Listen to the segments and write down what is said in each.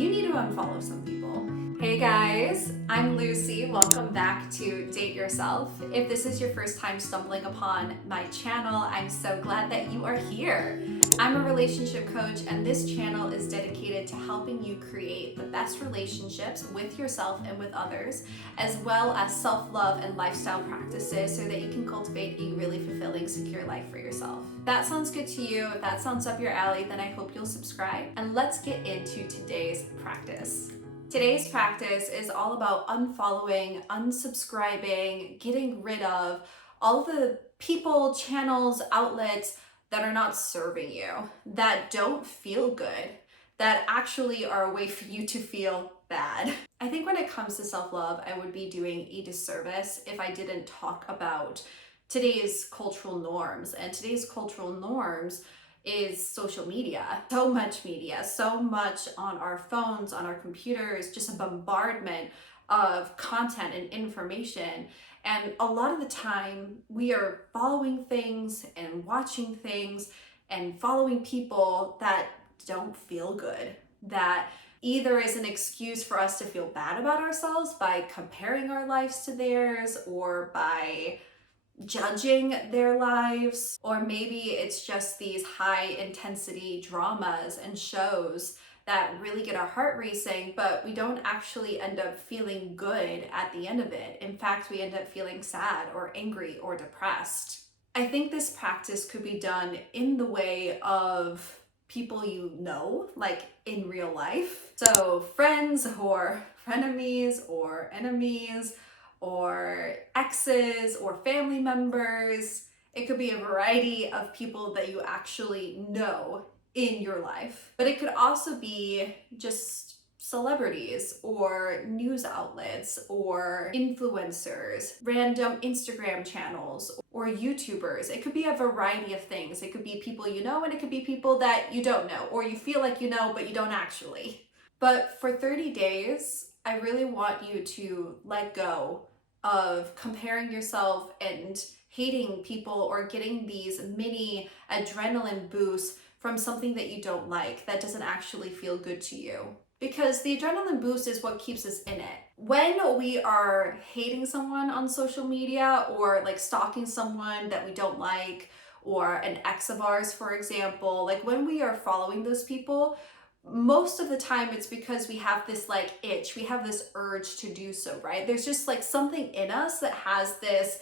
you need to unfollow some people. Hey guys, I'm Lucy. Welcome back to Date Yourself. If this is your first time stumbling upon my channel, I'm so glad that you are here. I'm a relationship coach, and this channel is dedicated to helping you create the best relationships with yourself and with others, as well as self-love and lifestyle practices so that you can cultivate a really fulfilling, secure life for yourself. If that sounds good to you, if that sounds up your alley, then I hope you'll subscribe. And let's get into today's practice. Today's practice is all about unfollowing, unsubscribing, getting rid of all the people, channels, outlets that are not serving you, that don't feel good, that actually are a way for you to feel bad. I think when it comes to self-love, I would be doing a disservice if I didn't talk about today's cultural norms. And today's cultural norms is social media. So much media, so much on our phones, on our computers, just a bombardment of content and information. And a lot of the time we are following things and watching things and following people that don't feel good, that either is an excuse for us to feel bad about ourselves by comparing our lives to theirs or by judging their lives, or maybe it's just these high intensity dramas and shows that really get our heart racing, but we don't actually end up feeling good at the end of it. In fact, we end up feeling sad or angry or depressed. I think this practice could be done in the way of people you know, like in real life. So friends or frenemies or enemies, or exes or family members. It could be a variety of people that you actually know in your life. But it could also be just celebrities or news outlets or influencers, random Instagram channels or YouTubers. It could be a variety of things. It could be people you know, and it could be people that you don't know, or you feel like you know, but you don't actually. But for 30 days, I really want you to let go of comparing yourself and hating people or getting these mini adrenaline boosts from something that you don't like, that doesn't actually feel good to you. Because the adrenaline boost is what keeps us in it. When we are hating someone on social media or like stalking someone that we don't like, or an ex of ours, for example, like when we are following those people, most of the time it's because we have this like itch, we have this urge to do so, right? There's just like something in us that has this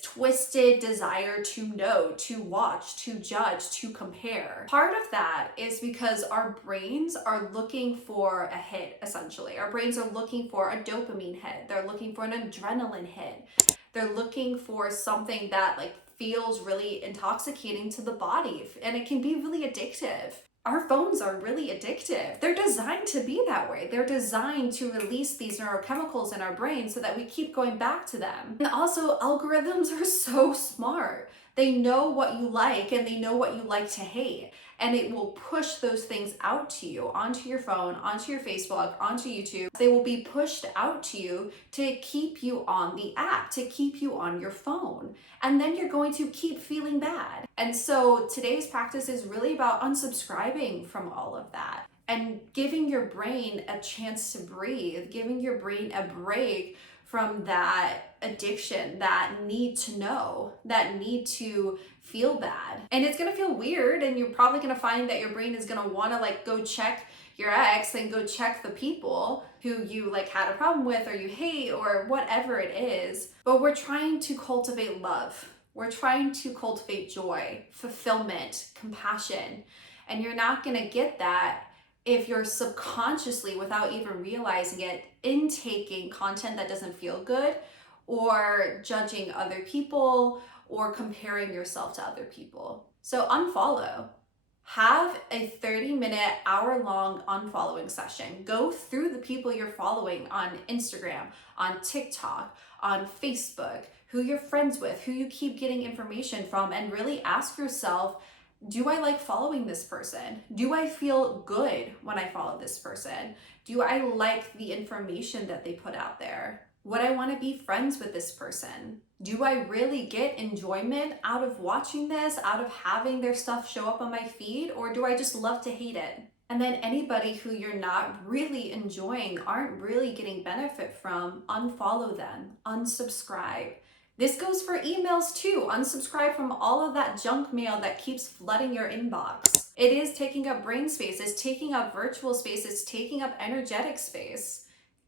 twisted desire to know, to watch, to judge, to compare. Part of that is because our brains are looking for a hit, essentially. Our brains are looking for a dopamine hit. They're looking for an adrenaline hit. They're looking for something that like feels really intoxicating to the body, and it can be really addictive. Our phones are really addictive. They're designed to be that way. They're designed to release these neurochemicals in our brain so that we keep going back to them. And also, algorithms are so smart. They know what you like and they know what you like to hate. And it will push those things out to you, onto your phone, onto your Facebook, onto YouTube. They will be pushed out to you to keep you on the app, to keep you on your phone. And then you're going to keep feeling bad. And so today's practice is really about unsubscribing from all of that and giving your brain a chance to breathe, giving your brain a break from that addiction, that need to know, that need to feel bad. And it's gonna feel weird, and you're probably gonna find that your brain is gonna wanna like go check your ex and go check the people who you like had a problem with or you hate or whatever it is. But we're trying to cultivate love. We're trying to cultivate joy, fulfillment, compassion. And you're not gonna get that if you're subconsciously, without even realizing it, intaking content that doesn't feel good, or judging other people, or comparing yourself to other people. So unfollow. Have a 30-minute, hour-long unfollowing session. Go through the people you're following on Instagram, on TikTok, on Facebook, who you're friends with, who you keep getting information from, and really ask yourself, do I like following this person? Do I feel good when I follow this person? Do I like the information that they put out there? Would I want to be friends with this person? Do I really get enjoyment out of watching this, out of having their stuff show up on my feed, or do I just love to hate it? And then anybody who you're not really enjoying, aren't really getting benefit from, unfollow them, unsubscribe. This goes for emails too. Unsubscribe from all of that junk mail that keeps flooding your inbox. It is taking up brain space, it's taking up virtual space, it's taking up energetic space.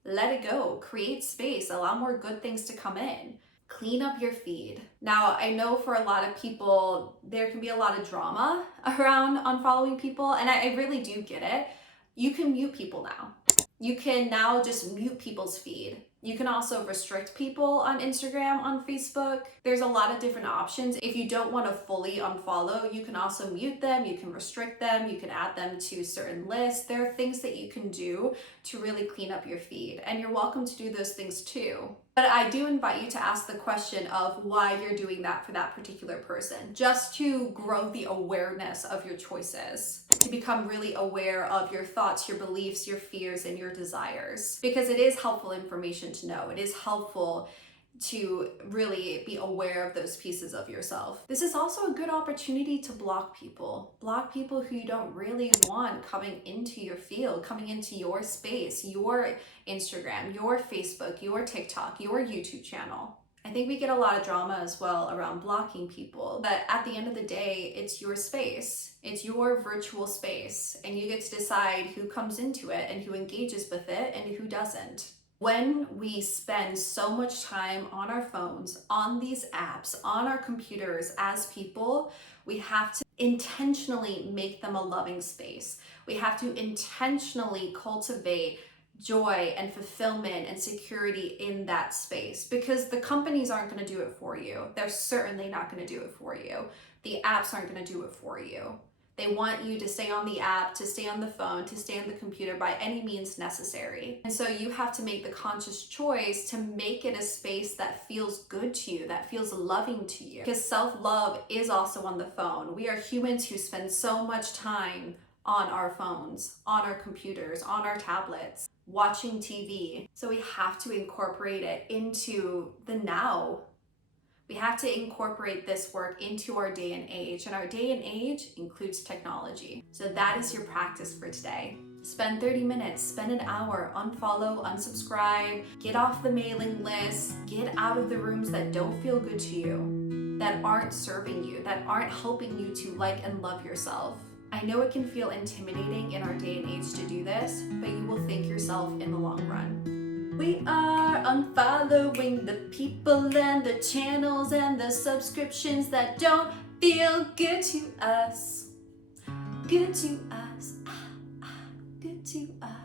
Let it go. Create space. Allow more good things to come in. Clean up your feed. Now, I know for a lot of people, there can be a lot of drama around unfollowing people, and I really do get it. You can mute people now. You can now just mute people's feed. You can also restrict people on Instagram, on Facebook. There's a lot of different options. If you don't want to fully unfollow, you can also mute them, you can restrict them, you can add them to certain lists. There are things that you can do to really clean up your feed, and you're welcome to do those things too. But I do invite you to ask the question of why you're doing that for that particular person, just to grow the awareness of your choices, to become really aware of your thoughts, your beliefs, your fears, and your desires. Because it is helpful information to know. It is helpful to really be aware of those pieces of yourself. This is also a good opportunity to block people. Block people who you don't really want coming into your field, coming into your space, your Instagram, your Facebook, your TikTok, your YouTube channel. I think we get a lot of drama as well around blocking people, but at the end of the day, it's your space. It's your virtual space, and you get to decide who comes into it and who engages with it and who doesn't. When we spend so much time on our phones, on these apps, on our computers as people, we have to intentionally make them a loving space. We have to intentionally cultivate joy and fulfillment and security in that space, because the companies aren't going to do it for you. They're certainly not going to do it for you. The apps aren't going to do it for you. They want you to stay on the app, to stay on the phone, to stay on the computer by any means necessary. And so you have to make the conscious choice to make it a space that feels good to you, that feels loving to you. Because self-love is also on the phone. We are humans who spend so much time on our phones, on our computers, on our tablets, watching TV. So we have to incorporate it into the now. We have to incorporate this work into our day and age, and our day and age includes technology. So that is your practice for today. Spend 30 minutes, spend an hour, unfollow, unsubscribe, get off the mailing list, get out of the rooms that don't feel good to you, that aren't serving you, that aren't helping you to like and love yourself. I know it can feel intimidating in our day and age to do this, but you will thank yourself in the long run. We are unfollowing the people and the channels and the subscriptions that don't feel good to us. Good to us. Good to us.